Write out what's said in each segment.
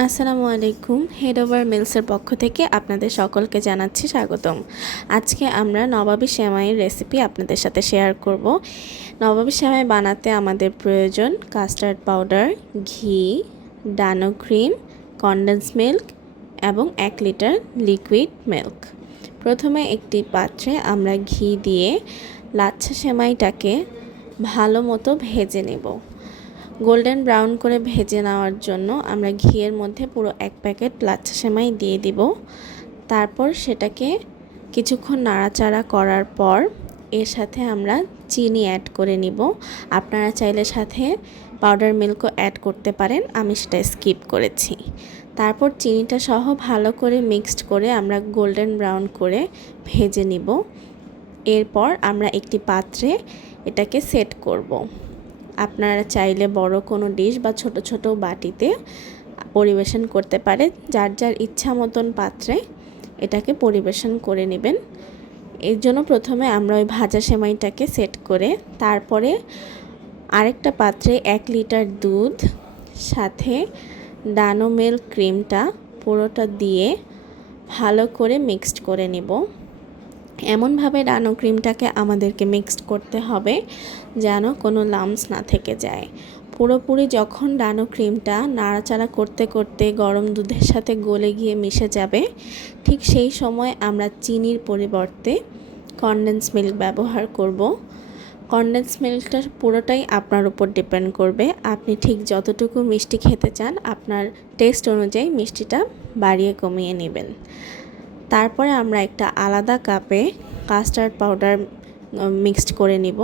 আসসালামু আলাইকুম। Head over মিলসের পক্ষ থেকে আপনাদের সকলকে জানাচ্ছি স্বাগতম। আজকে আমরা নবাবী সেমাইয়ের রেসিপি আপনাদের সাথে শেয়ার করব। নবাবী সেমাই বানাতে আমাদের প্রয়োজন কাস্টার্ড পাউডার, ঘি, ডানো ক্রিম, কনডেন্স মিল্ক এবং 1 লিটার লিকুইড মিল্ক। প্রথমে একটি পাত্রে আমরা ঘি দিয়ে লাচ্ছা সেমাইটাকে ভালো মতো ভেজে নেব। গোল্ডেন ব্রাউন করে ভেজে নেওয়ার জন্য আমরা ঘিয়ের মধ্যে পুরো 1 প্যাকেট লাচ্ছা সেমাই দিয়ে দিব। তারপর সেটাকে কিছুক্ষণ নাড়াচাড়া করার পর এর সাথে আমরা চিনি অ্যাড করে নিব। আপনারা চাইলে সাথে পাউডার মিল্কও অ্যাড করতে পারেন, আমি সেটা স্কিপ করেছি। তারপর চিনিটা সহ ভালো করে মিক্সড করে আমরা গোল্ডেন ব্রাউন করে ভেজে নিব। এরপর আমরা একটি পাত্রে এটাকে সেট করব। আপনারা চাইলে বড় কোনো ডিশ বা ছোট ছোট বাটিতে পরিবেশন করতে পারে, যার যার ইচ্ছা মতন পাত্রে এটাকে পরিবেশন করে নেবেন। এর জন্য প্রথমে আমরা ওই ভাজা সেমাইটাকে সেট করে তারপরে আরেকটা পাত্রে 1 লিটার দুধ সাথে ডানো মিল্ক ক্রিমটা পুরোটা দিয়ে ভালো করে মিক্সড করে নেব। এমনভাবে ডানো ক্রিমটাকে আমাদেরকে মিক্সড করতে হবে যেন কোনো লাম্পস না থেকে যায়। পুরোপুরি যখন ডানো ক্রিমটা নাড়াচাড়া করতে করতে গরম দুধের সাথে গলে গিয়ে মিশে যাবে, ঠিক সেই সময় আমরা চিনির পরিবর্তে কনডেন্স মিল্ক ব্যবহার করব। কনডেন্স মিল্কটা পুরোটাই আপনার উপর ডিপেন্ড করবে। আপনি ঠিক যতটুকু মিষ্টি খেতে চান আপনার টেস্ট অনুযায়ী মিষ্টিটা বাড়িয়ে কমিয়ে নেবেন। তারপরে আমরা একটা আলাদা কাপে কাস্টার্ড পাউডার মিক্সড করে নিব।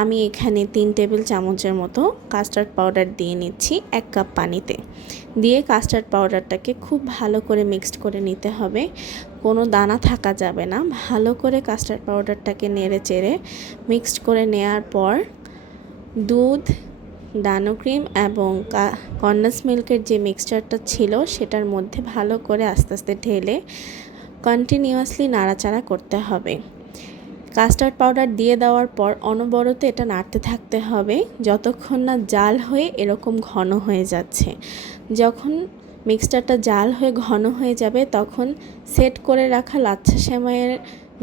আমি এখানে 3 টেবিল চামচের মতো কাস্টার্ড পাউডার দিয়ে নিচ্ছি 1 কাপ পানিতে। দিয়ে কাস্টার্ড পাউডারটাকে খুব ভালো করে মিক্সড করে নিতে হবে, কোনো দানা থাকা যাবে না। ভালো করে কাস্টার্ড পাউডারটাকে নেড়ে চেড়ে মিক্সড করে নেওয়ার পর দুধ, ডানো ক্রিম এবং কনডেন্স মিল্কের যে মিক্সচারটা ছিল সেটার মধ্যে ভালো করে আস্তে আস্তে ঢেলে কন্টিনিউয়াসলি নাড়াচাড়া করতে হবে। কাস্টার্ড পাউডার দিয়ে দেওয়ার পর অনবরত এটা নাড়তে থাকতে হবে যতক্ষণ না জাল হয়ে এরকম ঘন হয়ে যাচ্ছে। যখন মিক্সচারটা জাল হয়ে ঘন হয়ে যাবে তখন সেট করে রাখা লাচ্ছা সেমাইয়ের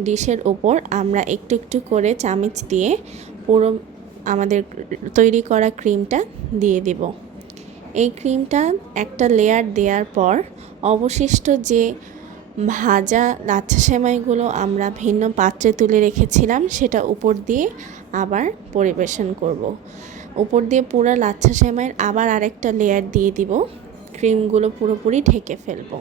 ডিশের ওপর আমরা একটু একটু করে চামচ দিয়ে পুরো আমাদের তৈরি করা ক্রিমটা দিয়ে দিব। এই ক্রিমটা একটা লেয়ার দেওয়ার পর অবশিষ্ট যে ভাজা লাচ্ছা সেমাইগুলো আমরা ভিন্ন পাত্রে তুলে রেখেছিলাম সেটা উপর দিয়ে আবার পরিবেশন করব। উপর দিয়ে পুরো লাচ্ছা সেমাইয়ের আবার আরেকটা লেয়ার দিয়ে দিব, ক্রিমগুলো পুরোপুরি ঢেকে ফেলব।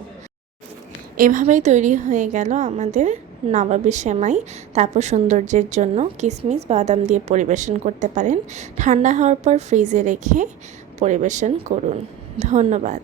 এভাবেই তৈরি হয়ে গেল আমাদের নবাবী সেমাই। তারপর সৌন্দর্যের জন্য কিশমিশ, বাদাম দিয়ে পরিবেশন করতে পারেন। ঠান্ডা হওয়ার পর ফ্রিজে রেখে পরিবেশন করুন। ধন্যবাদ।